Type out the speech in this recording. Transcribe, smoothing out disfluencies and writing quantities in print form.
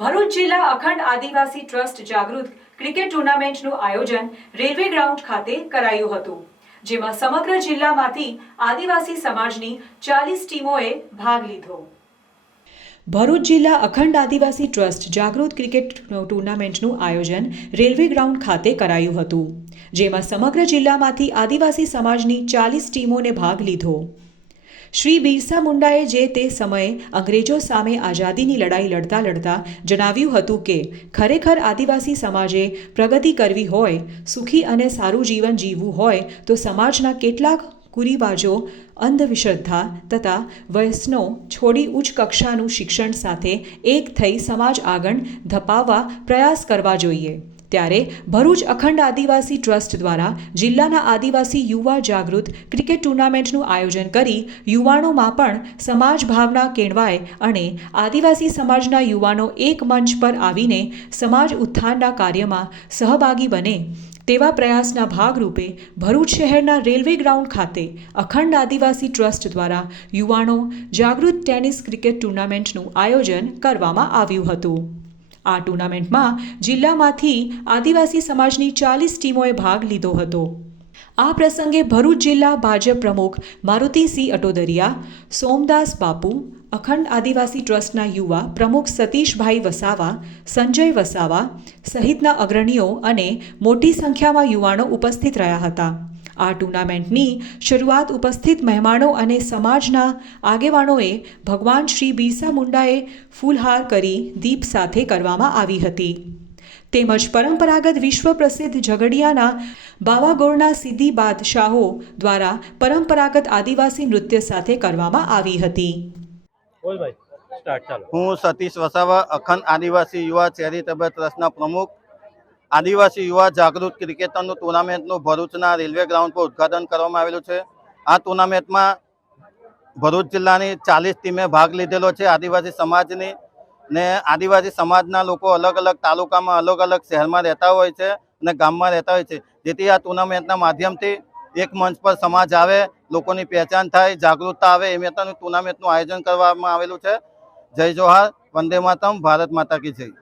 ભરૂચ જિલ્લા અખંડ આદિવાસી ટ્રસ્ટ જાગૃત ક્રિકેટ ટુર્નામેન્ટનું આયોજન રેલવે ગ્રાઉન્ડ ખાતે કરાયું હતું, જેમાં સમગ્ર જિલ્લામાંથી આદિવાસી સમાજની 40 ટીમોએ ભાગ લીધો। ભરૂચ જિલ્લા અખંડ આદિવાસી ટ્રસ્ટ જાગૃત ક્રિકેટ ટુર્નામેન્ટનું આયોજન રેલવે ગ્રાઉન્ડ ખાતે કરાયું હતું, જેમાં સમગ્ર જિલ્લામાંથી આદિવાસી સમાજની 40 ટીમોને ભાગ લીધો। શ્રી બિરસા મુંડાએ જે તે સમયે અંગ્રેજો સામે આઝાદીની લડાઈ લડતા લડતા જણાવ્યું હતું કે ખરેખર આદિવાસી સમાજે પ્રગતિ કરવી હોય, સુખી અને સારું જીવન જીવવું હોય તો સમાજના કેટલાક કુરિવાજો, અંધશ્રદ્ધા તથા વ્યસનો છોડી ઉચ્ચ કક્ષાનું શિક્ષણ સાથે એક થઈ સમાજ આગળ ધપાવવા પ્રયાસ કરવા જોઈએ। ત્યારે ભરૂચ અખંડ આદિવાસી ટ્રસ્ટ દ્વારા જિલ્લાના આદિવાસી યુવા જાગૃત ક્રિકેટ ટુર્નામેન્ટનું આયોજન કરી યુવાનોમાં પણ સમાજ ભાવના કેળવાય અને આદિવાસી સમાજના યુવાનો એક મંચ પર આવીને સમાજ ઉત્થાનના કાર્યમાં સહભાગી બને તેવા પ્રયાસના ભાગરૂપે ભરૂચ શહેરના રેલવે ગ્રાઉન્ડ ખાતે અખંડ આદિવાસી ટ્રસ્ટ દ્વારા યુવાનો જાગૃત ટેનિસ ક્રિકેટ ટુર્નામેન્ટનું આયોજન કરવામાં આવ્યું હતું। આ ટુર્નામેન્ટમાં જિલ્લામાંથી આદિવાસી સમાજની 40 ટીમોએ ભાગ લીધો હતો। આ પ્રસંગે ભરૂચ જિલ્લા ભાજપ પ્રમુખ મારુતિસિંહ અટોદરિયા, સોમદાસ બાપુ, અખંડ આદિવાસી ટ્રસ્ટના યુવા પ્રમુખ સતીશભાઈ વસાવા, સંજય વસાવા સહિતના અગ્રણીઓ અને મોટી સંખ્યામાં યુવાનો ઉપસ્થિત રહ્યા હતા। આ ટુર્નામેન્ટની શરૂઆત ઉપસ્થિત મહેમાનો અને સમાજના આગેવાનોએ ભગવાન શ્રી બિરસા મુંડાએ ફૂલહાર કરી દીપ સાથે કરવામાં આવી હતી, તેમજ પરંપરાગત વિશ્વ પ્રસિદ્ધ ઝઘડિયાના બાવાગોળના સિદ્ધિ બાદશાહો દ્વારા પરંપરાગત આદિવાસી નૃત્ય સાથે કરવામાં આવી હતી। હું સતીશ વસાવા, અખંડ આદિવાસી યુવા ચેરિટેબલ ટ્રસ્ટના પ્રમુખ। આદિવાસી યુવા જાગૃત ક્રિકેટનું ટુર્નામેન્ટનું ભરૂચના રેલવે ગ્રાઉન્ડ પર ઉદ્ઘાટન કરવામાં આવેલું છે। આ ટુર્નામેન્ટમાં ભરૂચ જિલ્લાની 40 ટીમે ભાગ લીધેલો છે આદિવાસી સમાજની, ને આદિવાસી સમાજના લોકો અલગ અલગ તાલુકામાં, અલગ અલગ શહેરમાં રહેતા હોય છે અને ગામમાં રહેતા હોય છે, જેથી આ ટુર્નામેન્ટના માધ્યમથી એક મંચ પર સમાજ આવે, લોકોની પહેચાન થાય, જાગૃતતા આવે એ મેટરનું ટુર્નામેન્ટનું આયોજન કરવામાં આવેલું છે। જય જોહાર, વંદે માતરમ, ભારત માતા કી જય।